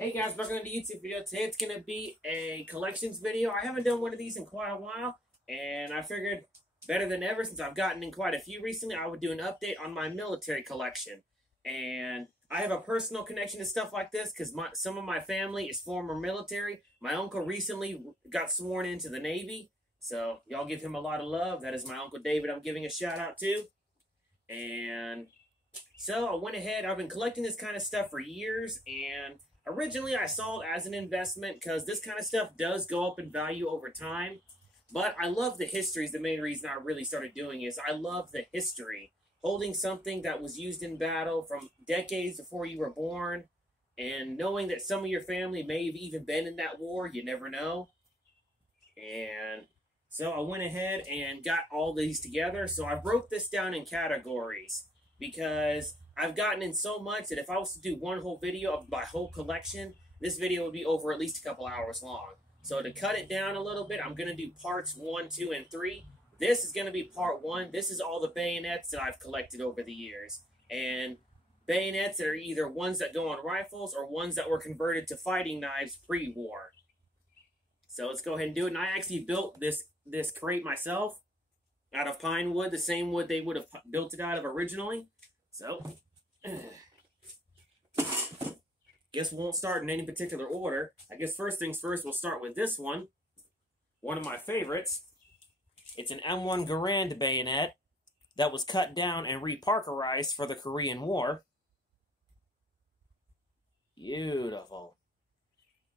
Hey guys, welcome to the YouTube video. Today it's going to be a collections video. I haven't done one of these in quite a while, and I figured better than ever, since I've gotten in quite a few recently, I would do an update on my military collection. And I have a personal connection to stuff like this because some of my family is former military. My uncle recently got sworn into the Navy, so y'all give him a lot of love. That is my Uncle David I'm giving a shout out to. And so I went ahead, I've been collecting this kind of stuff for years, and originally I saw it as an investment because this kind of stuff does go up in value over time. But I love the history is the main reason I really started doing is I love the history. Holding something that was used in battle from decades before you were born, and knowing that some of your family may have even been in that war, you never know. And so I went ahead and got all these together. So I broke this down in categories because I've gotten in so much that if I was to do one whole video of my whole collection, this video would be over at least a couple hours long. So to cut it down a little bit, I'm going to do parts 1, 2, and 3. This is going to be part 1. This is all the bayonets that I've collected over the years. And bayonets that are either ones that go on rifles or ones that were converted to fighting knives pre-war. So let's go ahead and do it. And I actually built this crate myself out of pine wood, the same wood they would have built it out of originally. So, guess we won't start in any particular order. I guess first things first, we'll start with this one. One of my favorites. It's an M1 Garand bayonet that was cut down and reparkerized for the Korean War. Beautiful.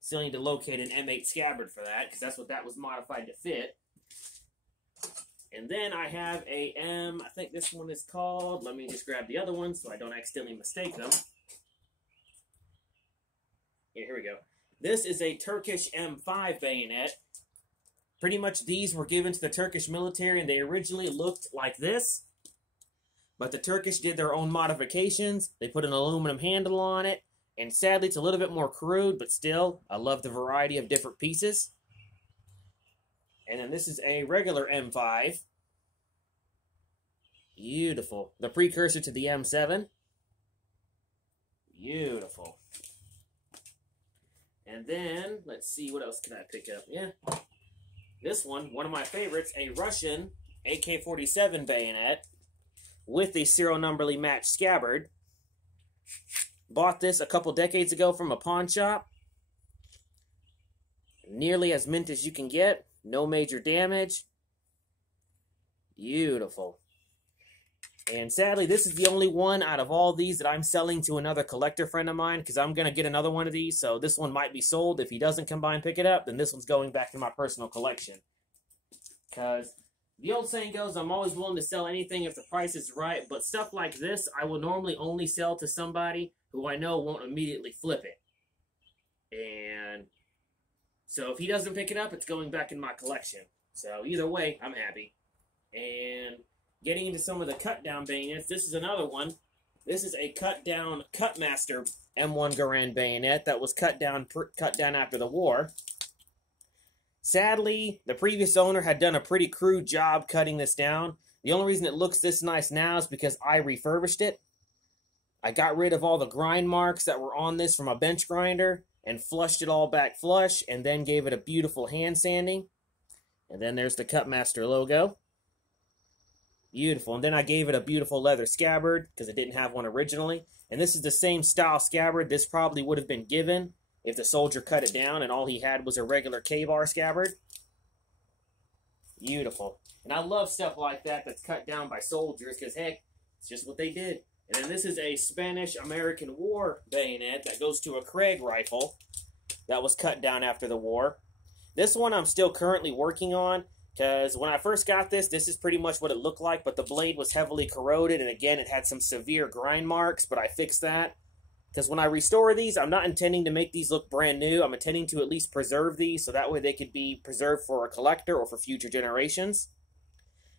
Still need to locate an M8 scabbard for that, because that's what that was modified to fit. And then I have a I think this one is called, let me just grab the other one so I don't accidentally mistake them. Yeah, here we go. This is a Turkish M5 bayonet. Pretty much these were given to the Turkish military, and they originally looked like this. But the Turkish did their own modifications. They put an aluminum handle on it. And sadly, it's a little bit more crude, but still, I love the variety of different pieces. And then this is a regular M5. Beautiful. The precursor to the M7. Beautiful. And then, let's see, what else can I pick up? Yeah. This one of my favorites, a Russian AK-47 bayonet with a serial numberly matched scabbard. Bought this a couple decades ago from a pawn shop. Nearly as mint as you can get. No major damage. Beautiful. And sadly, this is the only one out of all these that I'm selling to another collector friend of mine, because I'm going to get another one of these, so this one might be sold. If he doesn't come by and pick it up, then this one's going back in my personal collection. Because the old saying goes, I'm always willing to sell anything if the price is right, but stuff like this, I will normally only sell to somebody who I know won't immediately flip it. And so if he doesn't pick it up, it's going back in my collection. So either way, I'm happy. And getting into some of the cut-down bayonets, this is another one. This is a cut-down Cutmaster M1 Garand bayonet that was cut down after the war. Sadly, the previous owner had done a pretty crude job cutting this down. The only reason it looks this nice now is because I refurbished it. I got rid of all the grind marks that were on this from a bench grinder and flushed it all back flush, and then gave it a beautiful hand sanding. And then there's the Cutmaster logo. Beautiful. And then I gave it a beautiful leather scabbard because it didn't have one originally. And this is the same style scabbard this probably would have been given if the soldier cut it down and all he had was a regular K-bar scabbard. Beautiful. And I love stuff like that that's cut down by soldiers because, heck, it's just what they did. And then this is a Spanish-American War bayonet that goes to a Craig rifle that was cut down after the war. This one I'm still currently working on because when I first got this, this is pretty much what it looked like, but the blade was heavily corroded, and again, it had some severe grind marks, but I fixed that. Because when I restore these, I'm not intending to make these look brand new. I'm intending to at least preserve these so that way they could be preserved for a collector or for future generations.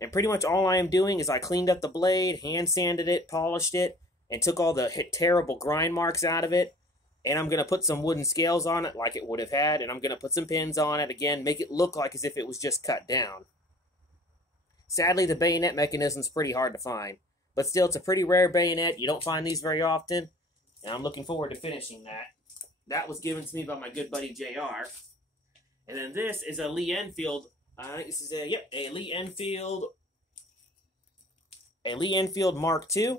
And pretty much all I am doing is I cleaned up the blade, hand sanded it, polished it, and took all the terrible grind marks out of it. And I'm going to put some wooden scales on it like it would have had, and I'm going to put some pins on it, again, make it look like as if it was just cut down. Sadly, the bayonet mechanism is pretty hard to find. But still, it's a pretty rare bayonet. You don't find these very often. And I'm looking forward to finishing that. That was given to me by my good buddy JR. And then this is a Lee Enfield. This is a Lee Enfield Mark II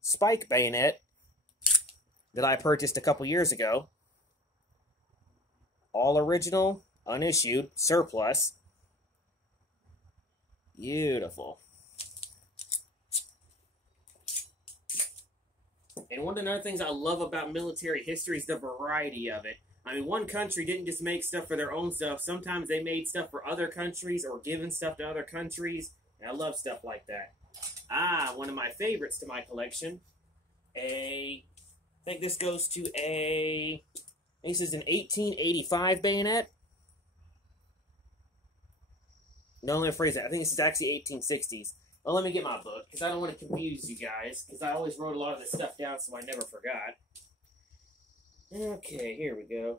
spike bayonet that I purchased a couple years ago. All original, unissued, surplus. Beautiful. And one of the other things I love about military history is the variety of it. I mean, one country didn't just make stuff for their own stuff. Sometimes they made stuff for other countries or given stuff to other countries. And I love stuff like that. One of my favorites to my collection. I think this goes to this is an 1885 bayonet. No, let me phrase that. I think this is actually 1860s. Well, let me get my book, because I don't want to confuse you guys, because I always wrote a lot of this stuff down so I never forgot. Okay, here we go.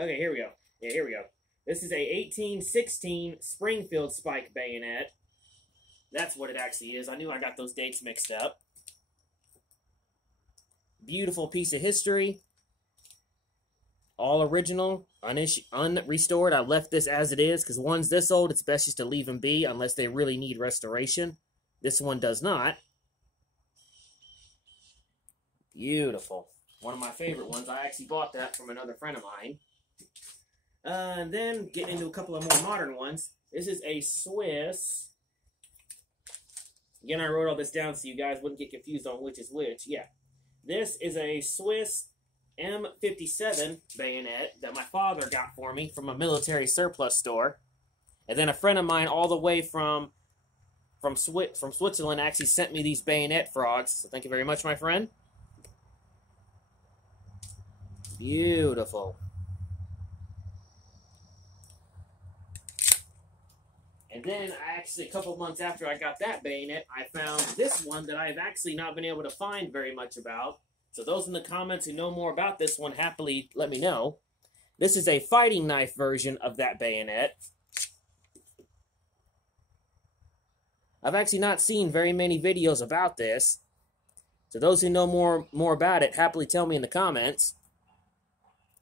Okay, here we go. Yeah, here we go. This is a 1816 Springfield spike bayonet. That's what it actually is. I knew I got those dates mixed up. Beautiful piece of history. All original, unrestored. I left this as it is because one's this old, it's best just to leave them be unless they really need restoration. This one does not. Beautiful. One of my favorite ones. I actually bought that from another friend of mine. And then getting into a couple of more modern ones. This is a Swiss. Again, I wrote all this down so you guys wouldn't get confused on which is which. Yeah. This is a Swiss M57 bayonet that my father got for me from a military surplus store. And then a friend of mine all the way from Switzerland actually sent me these bayonet frogs. So thank you very much, my friend. Beautiful. And then, a couple of months after I got that bayonet, I found this one that I've actually not been able to find very much about. So those in the comments who know more about this one, happily let me know. This is a fighting knife version of that bayonet. I've actually not seen very many videos about this. So those who know more about it, happily tell me in the comments.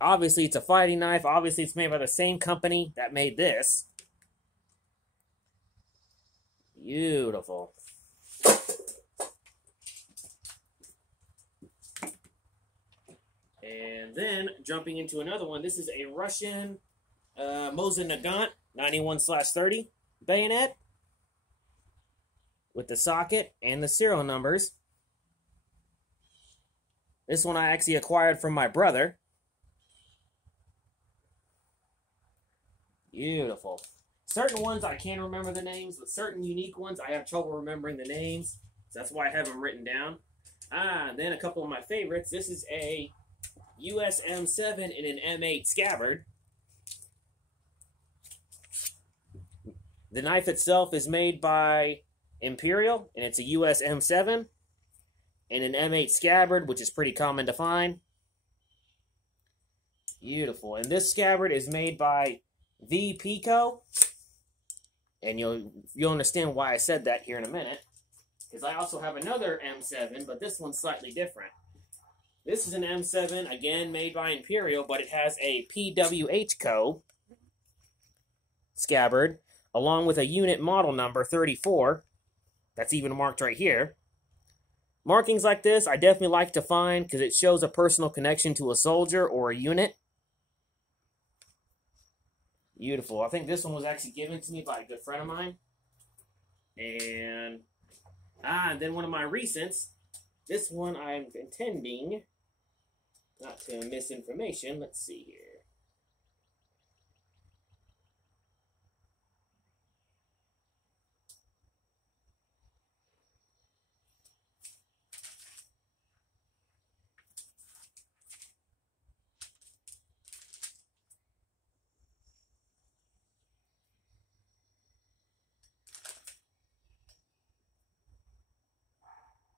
Obviously, it's a fighting knife. Obviously, it's made by the same company that made this. Beautiful. And then, jumping into another one, this is a Russian Mosin Nagant 91/30 bayonet with the socket and the serial numbers. This one I actually acquired from my brother. Beautiful. Certain ones I can remember the names, but certain unique ones I have trouble remembering the names. So that's why I have them written down. And then a couple of my favorites. This is a US M7 in an M8 scabbard. The knife itself is made by Imperial, and it's a US M7 in an M8 scabbard, which is pretty common to find. Beautiful. And this scabbard is made by V Pico. And you'll understand why I said that here in a minute. Because I also have another M7, but this one's slightly different. This is an M7, again, made by Imperial, but it has a PWH Co. scabbard, along with a unit model number 34. That's even marked right here. Markings like this, I definitely like to find because it shows a personal connection to a soldier or a unit. Beautiful. I think this one was actually given to me by a good friend of mine. And then one of my recents. This one I'm intending not to miss information. Let's see here.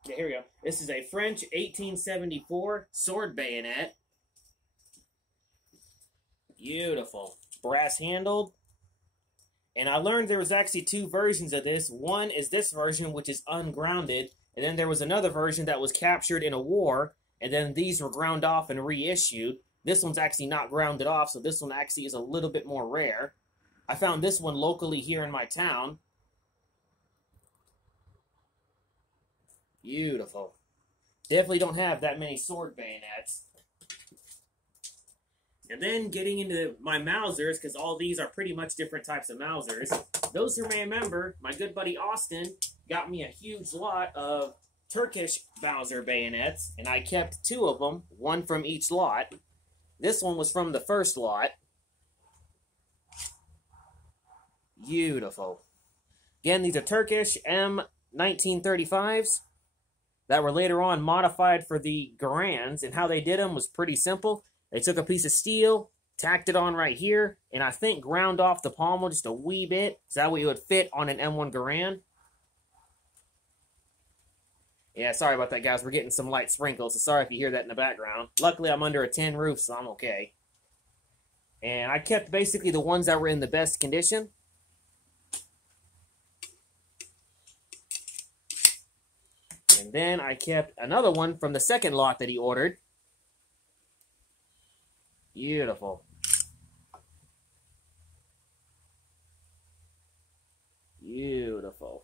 Yeah, here we go. This is a French 1874 sword bayonet. Beautiful. Brass handled. And I learned there was actually two versions of this. One is this version, which is ungrounded. And then there was another version that was captured in a war. And then these were ground off and reissued. This one's actually not grounded off, so this one actually is a little bit more rare. I found this one locally here in my town. Beautiful. Definitely don't have that many sword bayonets. And then getting into my Mausers, because all these are pretty much different types of Mausers. Those who may remember, my good buddy Austin got me a huge lot of Turkish Mauser bayonets, and I kept two of them, one from each lot. This one was from the first lot. Beautiful. Again, these are Turkish M1935s that were later on modified for the Garans, and how they did them was pretty simple. They took a piece of steel, tacked it on right here, and I think ground off the pommel just a wee bit, so that way it would fit on an M1 Garand. Yeah, sorry about that, guys. We're getting some light sprinkles, so sorry if you hear that in the background. Luckily, I'm under a tin roof, so I'm okay. And I kept basically the ones that were in the best condition. And then I kept another one from the second lot that he ordered. Beautiful. Beautiful.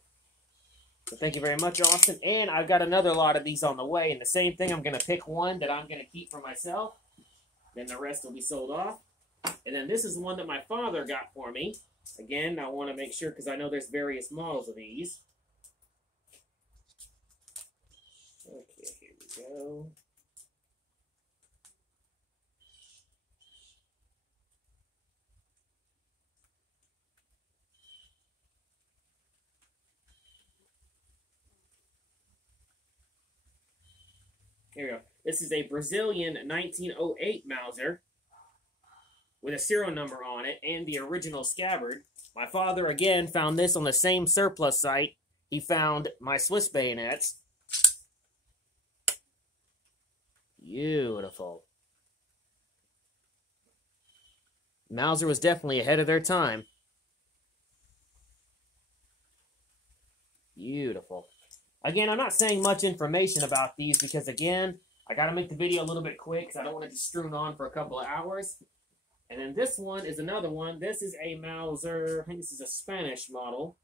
So thank you very much, Austin. And I've got another lot of these on the way. And the same thing, I'm going to pick one that I'm going to keep for myself. Then the rest will be sold off. And then this is one that my father got for me. Again, I want to make sure because I know there's various models of these. Okay, here we go. Here we go. This is a Brazilian 1908 Mauser with a serial number on it and the original scabbard. My father, again, found this on the same surplus site. He found my Swiss bayonets. Beautiful. Mauser was definitely ahead of their time. Beautiful. Again, I'm not saying much information about these because, again, I got to make the video a little bit quick because I don't want to just strewn on for a couple of hours. And then this one is another one. This is a Mauser. I think this is a Spanish model.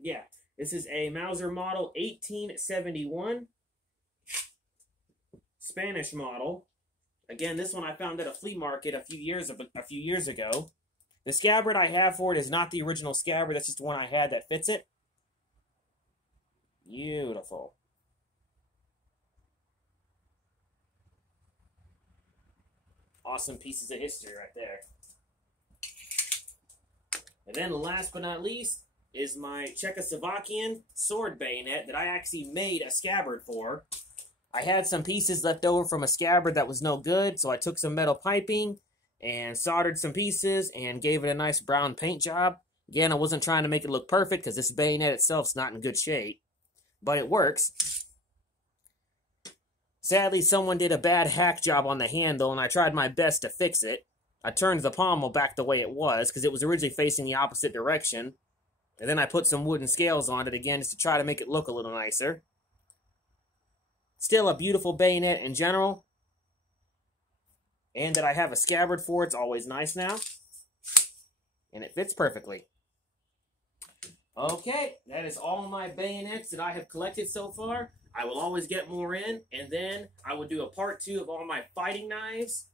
Yeah, this is a Mauser model 1871. Spanish model. Again, this one I found at a flea market a few years ago. The scabbard I have for it is not the original scabbard. That's just one I had that fits it. Beautiful. Awesome pieces of history right there. And then last but not least is my Czechoslovakian sword bayonet that I actually made a scabbard for. I had some pieces left over from a scabbard that was no good, so I took some metal piping and soldered some pieces and gave it a nice brown paint job. Again, I wasn't trying to make it look perfect because this bayonet itself is not in good shape, but it works. Sadly, someone did a bad hack job on the handle, and I tried my best to fix it. I turned the pommel back the way it was because it was originally facing the opposite direction. And then I put some wooden scales on it again just to try to make it look a little nicer. Still a beautiful bayonet in general. And that I have a scabbard for it's always nice now. And it fits perfectly. Okay, that is all my bayonets that I have collected so far. I will always get more in. And then I will do a part 2 of all my fighting knives.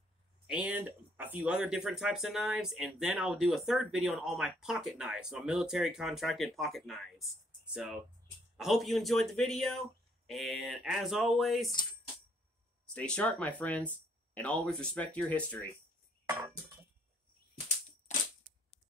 And a few other different types of knives, and then I'll do a third video on all my pocket knives, my military contracted pocket knives. So, I hope you enjoyed the video, and as always, Stay sharp, my friends, and always respect your history.